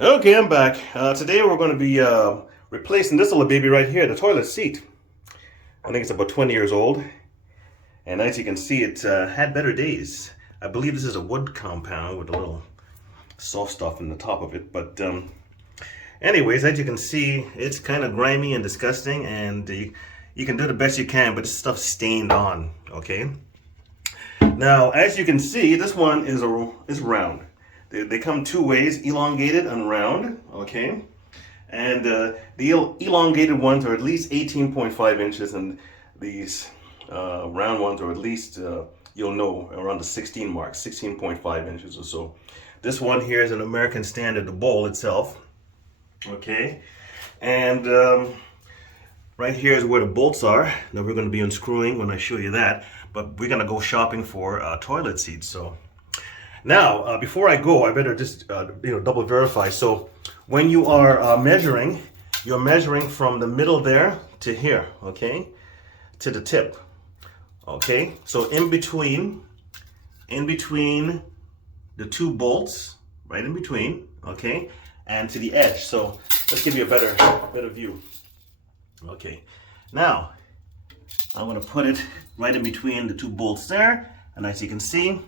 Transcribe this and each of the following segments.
Okay, I'm back. Today we're going to be replacing this little baby right here, the toilet seat. I think it's about 20 years old, and as you can see, it had better days. I believe this is a wood compound with a little soft stuff in the top of it, but anyways, as you can see, it's kind of grimy and disgusting, and you can do the best you can, but this stuff's stained on, okay? Now, as you can see, this one is round. They come two ways, elongated and round, okay? And the elongated ones are at least 18.5 inches, and these round ones are at least, you'll know, around the 16 mark, 16.5 inches or so. This one here is an American Standard, the bowl itself, okay? And right here is where the bolts are. Now we're going to be unscrewing when I show you that, but we're going to go shopping for toilet seats, so. Now, before I go, I better just double verify. So when you are measuring, you're measuring from the middle there to here, okay, to the tip, okay. So in between the two bolts, right in between, okay, and to the edge. So let's give you a better view. Okay. Now I'm going to put it right in between the two bolts there, and as you can see,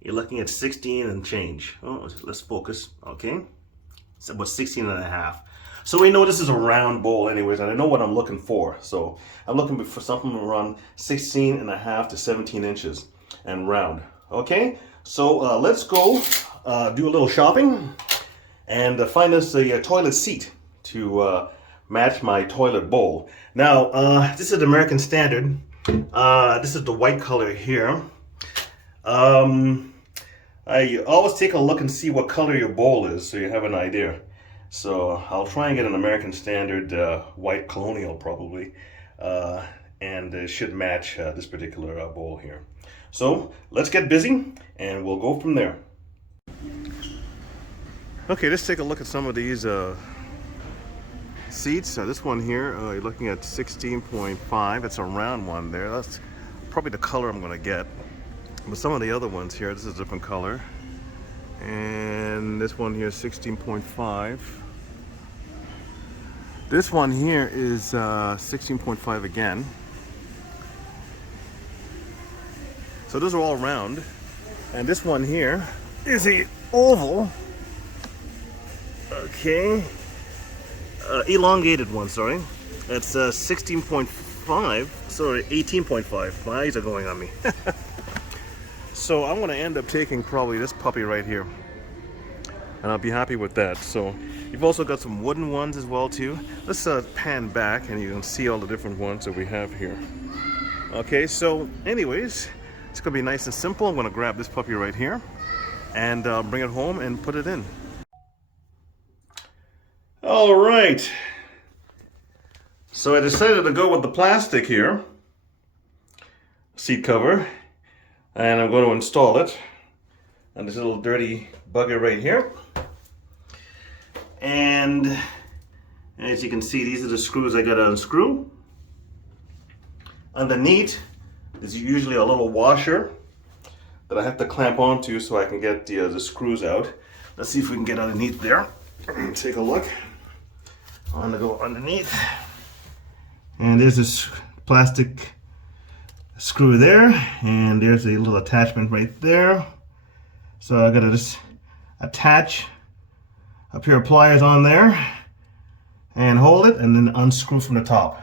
you're looking at 16 and change. Oh, let's focus, okay? It's about 16 and a half. So we know this is a round bowl anyways, and I know what I'm looking for. So I'm looking for something around 16 and a half to 17 inches and round, okay? So let's go do a little shopping and find us a toilet seat to match my toilet bowl. Now, this is the American Standard. This is the white color here. I always take a look and see what color your bowl is so you have an idea. So I'll try and get an American Standard white colonial probably, and it should match this particular bowl here. So let's get busy and we'll go from there. Okay, let's take a look at some of these seats. This one here, you're looking at 16.5. It's a round one there. That's probably the color I'm going to get. But some of the other ones here, this is a different color. And this one here is 16.5. This one here is 16.5 again. So those are all round. And this one here is a oval. Okay. Elongated one, sorry. It's 16.5. Sorry, 18.5. My eyes are going on me. So I'm going to end up taking probably this puppy right here, and I'll be happy with that. So you've also got some wooden ones as well too. Let's pan back and you can see all the different ones that we have here. Okay, so anyways, it's going to be nice and simple. I'm going to grab this puppy right here and bring it home and put it in. All right. So I decided to go with the plastic here, seat cover. And I'm going to install it on this little dirty bugger right here. And as you can see, these are the screws I got to unscrew. Underneath is usually a little washer that I have to clamp onto so I can get the screws out. Let's see if we can get underneath there. Take a look. I'm going to go underneath. And there's this plastic screw there, and there's a little attachment right there. So I gotta just attach a pair of pliers on there and hold it and then unscrew from the top.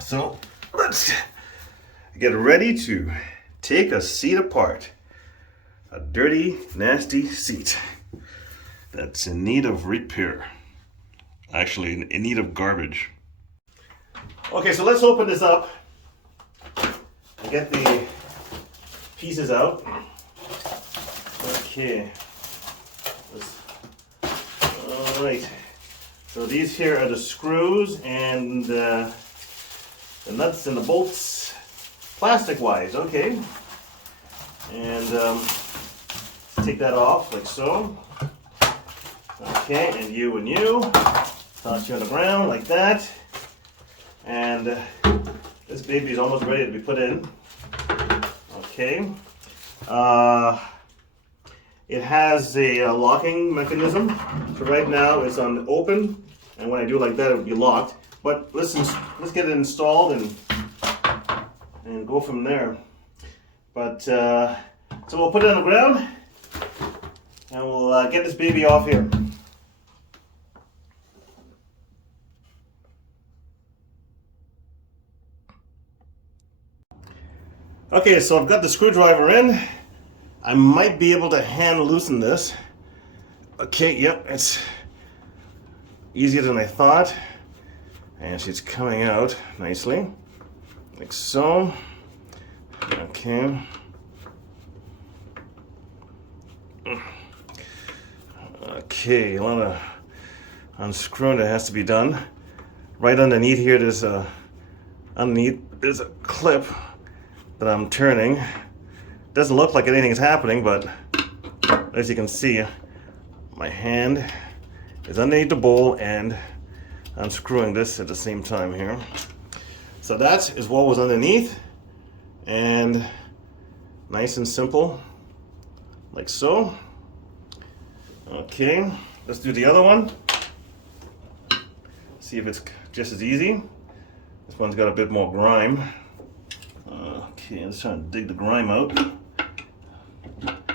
So let's get ready to take a seat apart. A dirty, nasty seat that's in need of repair. Actually, in need of garbage. Okay, so let's open this up. Get the pieces out. Okay. All right. So these here are the screws and the nuts and the bolts, plastic-wise. Okay. And take that off like so. Okay, and you. Toss you on the ground like that. And this baby is almost ready to be put in. Okay. it has a locking mechanism. So right now it's on open, and when I do it like that, it would be locked. But let's get it installed and go from there. But so we'll put it on the ground, and we'll get this baby off here. Okay, so I've got the screwdriver in. I might be able to hand loosen this. Okay, yep, it's easier than I thought. And she's coming out nicely, like so. Okay. Okay, a lot of unscrewing that has to be done. Right underneath here, there's a clip that I'm turning. Doesn't look like anything's happening, but as you can see, my hand is underneath the bowl and I'm screwing this at the same time here. So that is what was underneath, and nice and simple, like so. Okay, let's do the other one. See if it's just as easy. This one's got a bit more grime. Okay, let's try to dig the grime out.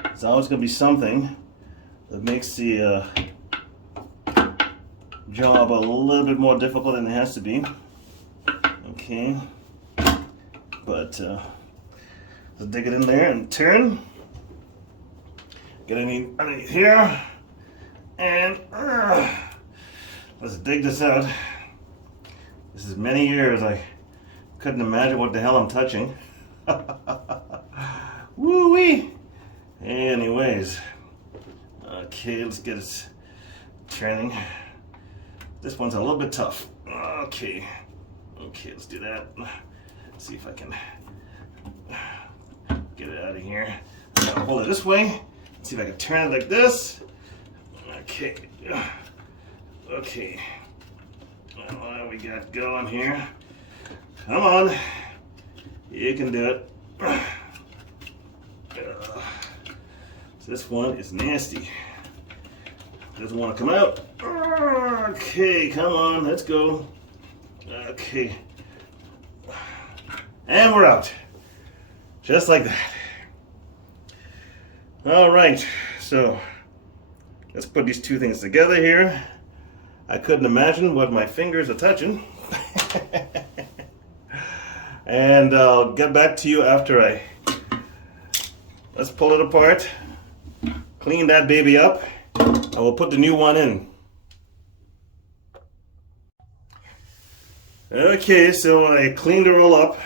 There's always going to be something that makes the job a little bit more difficult than it has to be. Okay, but let's dig it in there and turn. Get underneath here, and let's dig this out. This is many years. I couldn't imagine what the hell I'm touching. Woo-wee! Anyways, okay, let's get it turning. This one's a little bit tough. Okay, let's do that. See if I can get it out of here. I'm gonna hold it this way. See if I can turn it like this. Okay, okay. What we got going here? Come on, you can do it. This one is nasty. Doesn't want to come out. Okay, come on, let's go. Okay. And we're out. Just like that. All right, so let's put these two things together here. I couldn't imagine what my fingers are touching. And I'll get back to you after let's pull it apart, clean that baby up, and we'll put the new one in. Okay, so I cleaned her all up,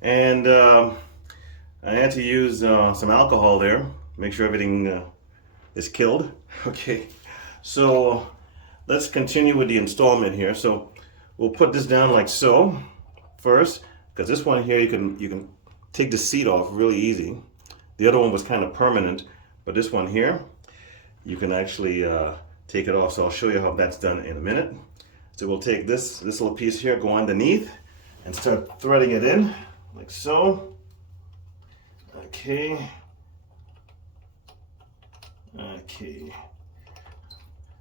and I had to use some alcohol there, make sure everything is killed. Okay, so let's continue with the installment here. So we'll put this down like so first, because this one here you can take the seat off really easy. The other one was kind of permanent, but this one here you can actually take it off. So I'll show you how that's done in a minute. So we'll take this little piece here, go underneath, and start threading it in like so. Okay. Okay.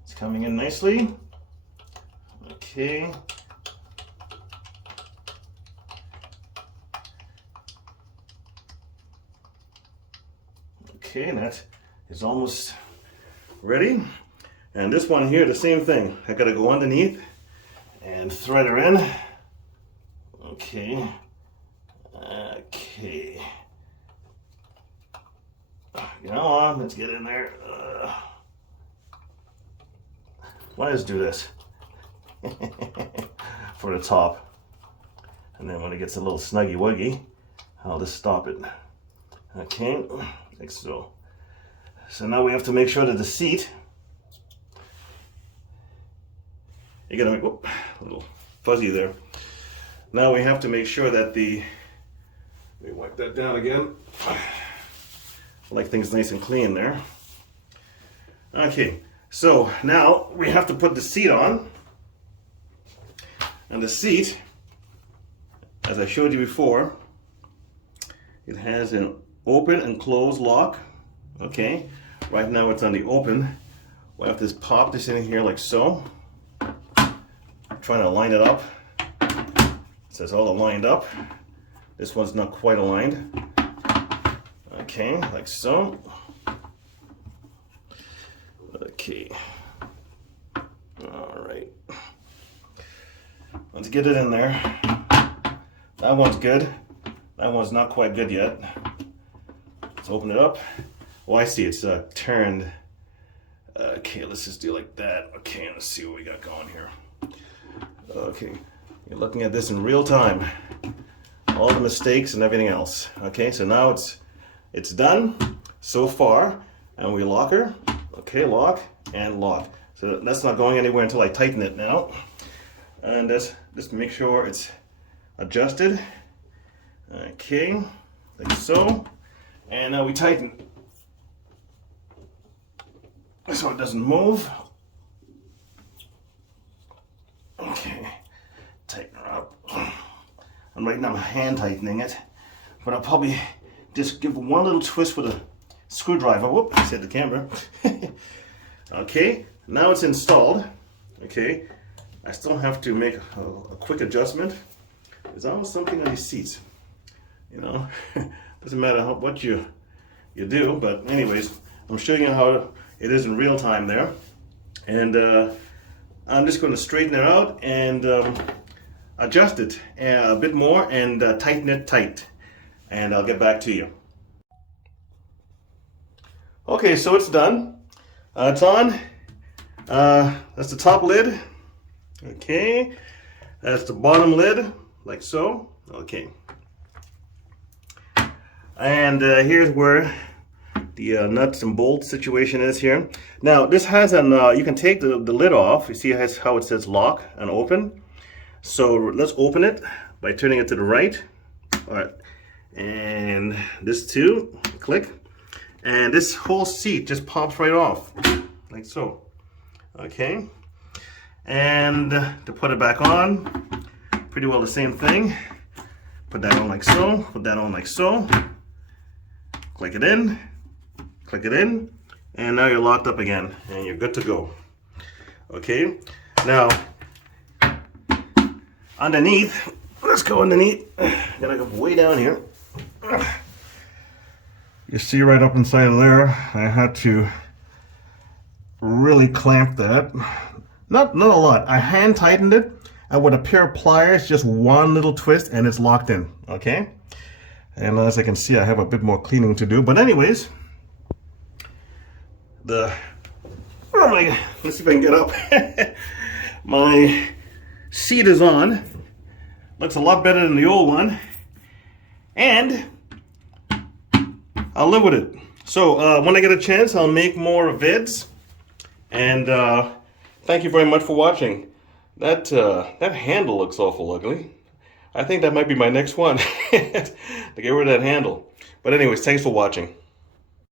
It's coming in nicely. Okay. Okay, and that is almost ready. And this one here, the same thing. I gotta go underneath and thread her in. Okay. Okay. Come on, let's get in there. Why just do this for the top, and then when it gets a little snuggy wuggy, I'll just stop it. Okay, like so. So now we have to make sure that the seat, you gotta make, whoop, a little fuzzy there. Now we have to make sure that let me wipe that down again. I like things nice and clean there. Okay, so now we have to put the seat on. And the seat, as I showed you before, it has an open and close lock. Okay, Right now it's on the open. We'll have to just pop this in here like so. I'm trying to line it up. So it's all aligned up. This one's not quite aligned. Okay, like so. Okay. All right. Let's get it in there. That one's good. That one's not quite good yet. Let's open it up. Oh, I see, it's turned. Okay, let's just do like that. Okay, let's see what we got going here. Okay, you're looking at this in real time. All the mistakes and everything else. Okay, so now it's done so far, and we lock her. Okay, lock and lock. So that's not going anywhere until I tighten it now. And just make sure it's adjusted. Okay, like so. And now we tighten so it doesn't move. Okay, tighten her up. And right now I'm hand tightening it, but I'll probably just give one little twist with a screwdriver. Whoop, I said the camera. Okay, now it's installed. Okay, I still have to make a quick adjustment. There's always something on these seats, you know. Doesn't matter what you do, but anyways, I'm showing you how it is in real time there. And I'm just going to straighten it out and adjust it a bit more and tighten it tight. And I'll get back to you. Okay, so it's done. It's on. That's the top lid. Okay. That's the bottom lid, like so. Okay. And here's where the nuts and bolts situation is here. Now this has an, you can take the lid off. You see how it says lock and open. So let's open it by turning it to the right. All right. And this too, click. And this whole seat just pops right off, like so. Okay. And to put it back on, pretty well the same thing. Put that on like so, put that on like so. Click it in, and now you're locked up again, and you're good to go. Okay, now underneath, let's go underneath. Gotta go way down here. You see right up inside of there, I had to really clamp that. Not a lot. I hand tightened it, and with a pair of pliers, just one little twist, and it's locked in. Okay. And as I can see, I have a bit more cleaning to do. But anyways, let's see if I can get up. My seat is on. Looks a lot better than the old one. And I'll live with it. So when I get a chance, I'll make more vids. And thank you very much for watching. That handle looks awful ugly. I think that might be my next one, to get rid of that handle. But anyways, thanks for watching.